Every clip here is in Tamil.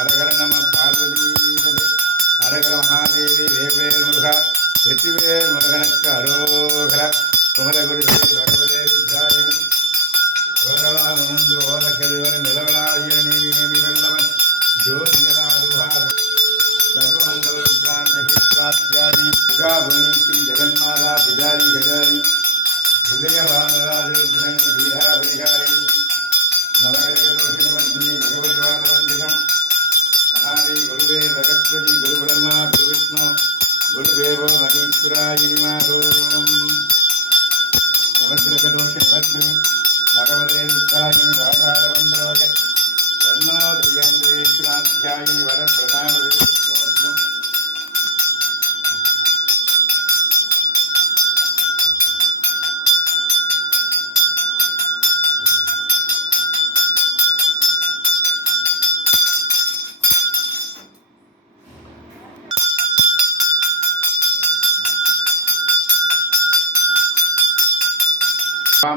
அரகர நம பார்வதீபதே அரகர மகாதேவி வேவேல் முருகா வெற்றிவேல் முருகனுக்கு அரோகர குமரகுருவே பகவதே வித்யாயன் உலகளா உணர்ந்து ஓத கழிவன் நிலவலாகிய நீதி நேமி வெல்லவன் ஜோதியராதுவா சர்வமங்கல உத்ராந்தி பிகாபுனி ஸ்ரீ ஜெகன்மாதா பிடாரி கஜாரி உதயவானராஜருத்ரன் தீஹா பரிகாரி நவகிரகதோஷினவந்தி பகவத்வாதவந்திகம் மகாதே குருவே பிரகஸ்பதி குரு பிரம்மா குரு விஷ்ணு குருதேவோ மகேஸ்வராய நமः. நவகிரகதோஷினவந்தி பகவதே ருத்ராயினி ராஜாரவந்தரோக தன்னோ திரியம்பேஸ்வராத்யாயினி வரப்பிரசாதே.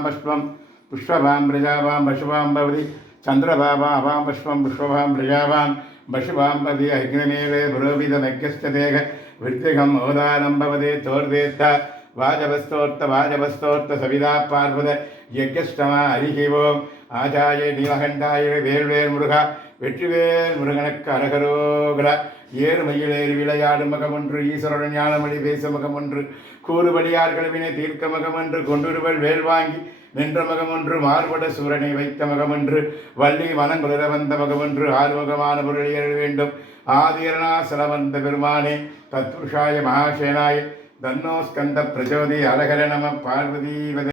पुष्पं पुष्पवां प्रजावां पशुवां भवति चन्द्रभावा अवां पुष्पं पुष्पवां प्रजावां पशुवां भवति अग्निमेवे पुरोहितमग्यश्चदेह वृत्तिकम् ओदानं भवति तोर्देत्त वाजवस्तोर्त सविता पार्वत यज्ञष्टमा हरिः ओम् आचार्य நீலகண்டாய வேல்வேல் முருகா வெற்றிவேல் முருகனுக்கு அரகரோகர ஏறுமையிலேறி விளையாடும் மகமொன்று ஈஸ்வரன் ஞானமொழி பேச மகமொன்று கூறுபடியார்களினை தீர்க்க மகமொன்று கொண்டுருவல் வேல் வாங்கி நின்ற மகமொன்று மாறுபட சூரனை வைத்த மகமொன்று வள்ளி மனங்குளிர வந்த மகமொன்று ஆறுமுகமான பொருளியல் வேண்டும் ஆதிரணாசல வந்த பெருமானே தத்புருஷாய மகாசேனாய தன்னோ ஸ்கந்த பிரஜோதி அரகர நம பார்வதீவதே.